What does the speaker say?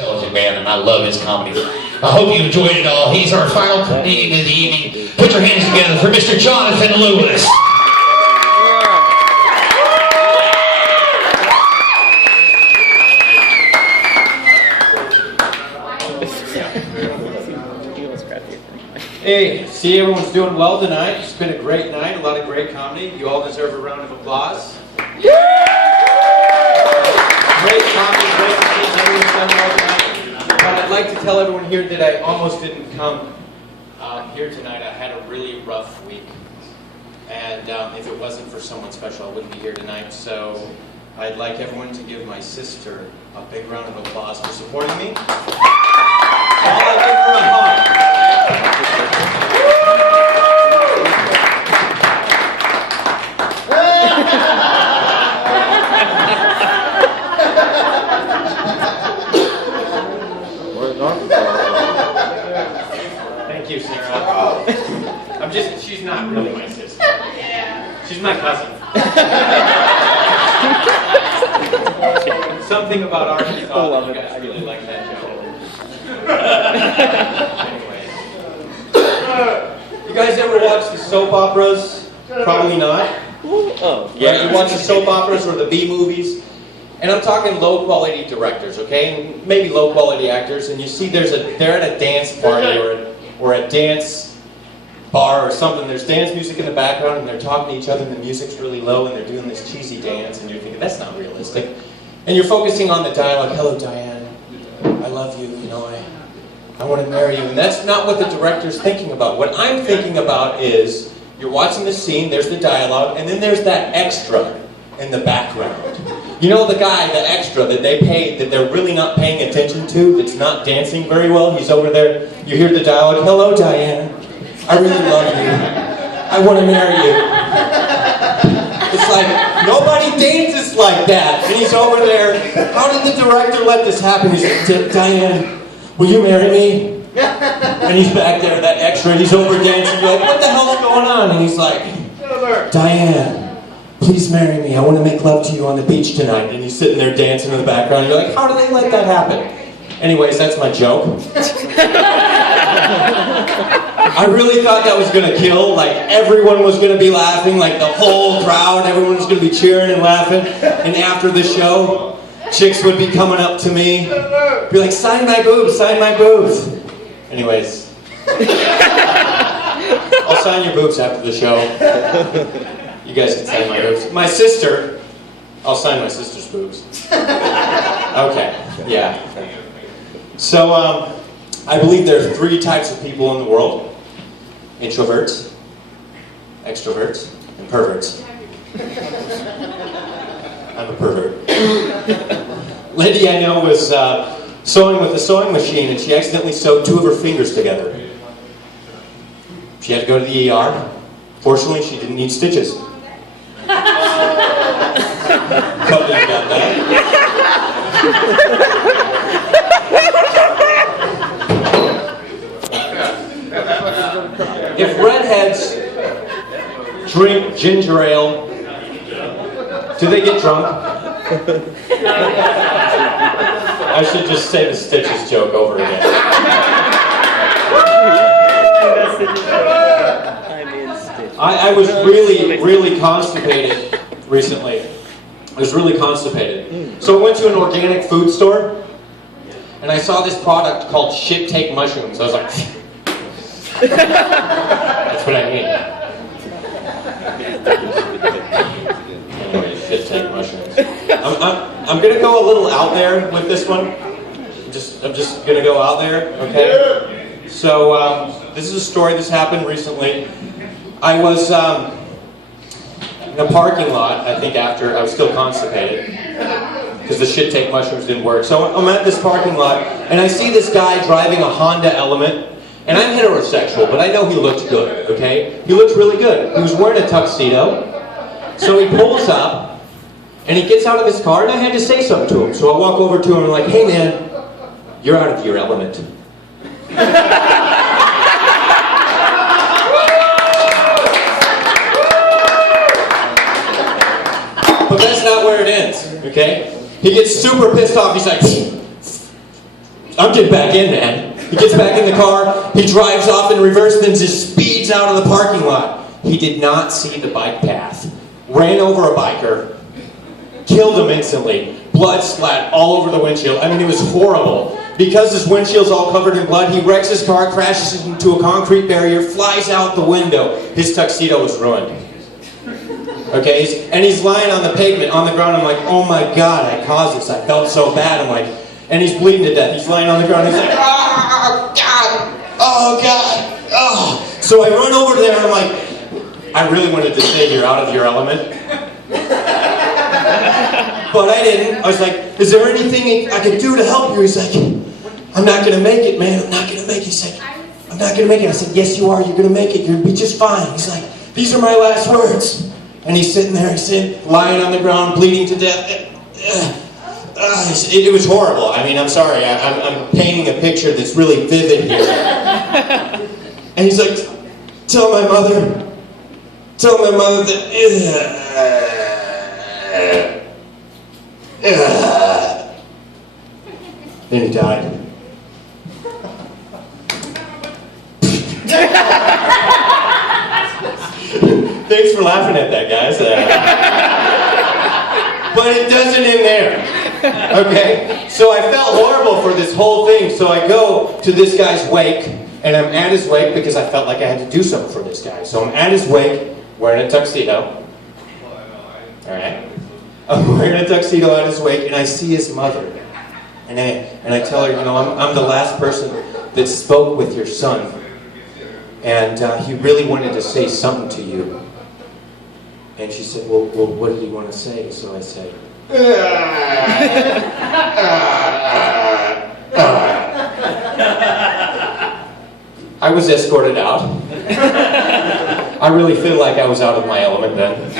Intelligent man, and I love his comedy. I hope you enjoyed it all. He's our final comedian of the evening. Put your hands together for Mr. Jonathan Lewis. Hey, see everyone's doing well tonight. It's been a great night, a lot of great comedy. You all deserve a round of applause. Great comedy, great to see everyone's done well tonight. But I'd like to tell everyone here that I almost didn't come here tonight. I had a really rough week. And if it wasn't for someone special, I wouldn't be here tonight. So I'd like everyone to give my sister a big round of applause for supporting me. All I give her a hug. Thank you, Sarah. She's not really my sister. She's my cousin. Something about Arkansas, you guys really like that joke. Anyways. You guys ever watch the soap operas? Probably not. Oh, Yeah, you watch the soap operas or the B movies, and I'm talking low quality directors, okay, and maybe low quality actors, and you see they're at a dance party or a dance bar or something. There's dance music in the background, and they're talking to each other, and the music's really low, and they're doing this cheesy dance, and you're thinking that's not realistic, and you're focusing on the dialogue. Hello, Diane. I love you. You know, I want to marry you, and that's not what the director's thinking about. What I'm thinking about is, you're watching the scene, there's the dialogue, and then there's that extra in the background. You know the guy, the extra that they paid, that they're really not paying attention to, that's not dancing very well, he's over there, you hear the dialogue, hello Diane, I really love you, I want to marry you. It's like, nobody dances like that, and he's over there, how did the director let this happen? He's like, Diane, will you marry me? And he's back there, that extra, he's over dancing, you're like, what the hell's going on? And he's like, Diane, please marry me, I want to make love to you on the beach tonight. And he's sitting there dancing in the background, you're like, how did they let that happen? Anyways, that's my joke. I really thought that was going to kill, like everyone was going to be laughing, like the whole crowd, everyone was going to be cheering and laughing. And after the show, chicks would be coming up to me, be like, sign my boobs, sign my boobs. Anyways, I'll sign your boobs after the show. You guys can sign my boobs. My sister, I'll sign my sister's boobs. Okay, yeah. So, I believe there are 3 types of people in the world. Introverts, extroverts, and perverts. I'm a pervert. Lady I know was sewing with a sewing machine, and she accidentally sewed 2 of her fingers together. She had to go to the ER. Fortunately, she didn't need stitches. Something about that. If redheads drink ginger ale, do they get drunk? I should just say the stitches joke over again. I was really constipated recently. I was really constipated. So I went to an organic food store, and I saw this product called Shit Take Mushrooms. I was like, that's what I mean. Anyway, Shit Take Mushrooms. I'm gonna go a little out there with this one. I'm just gonna go out there, okay? So this is a story. This happened recently. I was in a parking lot. I think after I was still constipated because the Shit Take Mushrooms didn't work. So I'm at this parking lot, and I see this guy driving a Honda Element. And I'm heterosexual, but I know he looked good. Okay, he looked really good. He was wearing a tuxedo. So he pulls up, and he gets out of his car, and I had to say something to him. So I walk over to him and I'm like, hey man, you're out of your element. But that's not where it ends, okay? He gets super pissed off, he's like, I'm getting back in, man. He gets back in the car, he drives off in reverse, and then just speeds out of the parking lot. He did not see the bike path. Ran over a biker, killed him instantly. Blood splat all over the windshield. I mean, it was horrible. Because his windshield's all covered in blood, he wrecks his car, crashes into a concrete barrier, flies out the window. His tuxedo was ruined. Okay, and he's lying on the pavement, on the ground. I'm like, oh my God, I caused this. I felt so bad. I'm like, and he's bleeding to death. He's lying on the ground. He's like, oh God, oh God, oh. So I run over there and I'm like, I really wanted to say you're out of your element. But I didn't. I was like, is there anything I could do to help you? He's like, I'm not going to make it, man. I'm not going to make it. He's like, I'm not going to make it. I said, yes, you are. You're going to make it. You'll be just fine. He's like, these are my last words. And he's sitting there, he's lying on the ground, bleeding to death. It was horrible. I mean, I'm sorry. I'm painting a picture that's really vivid here. And he's like, tell my mother that... Then he died. Thanks for laughing at that, guys. But it doesn't end there. Okay? So I felt horrible for this whole thing. So I go to this guy's wake, and I'm at his wake because I felt like I had to do something for this guy. So I'm at his wake, wearing a tuxedo. Alright? I'm wearing a tuxedo at his wake, and I see his mother. And I tell her, you know, I'm the last person that spoke with your son. And he really wanted to say something to you. And she said, well, what did he want to say? So I said, I was escorted out. I really feel like I was out of my element then.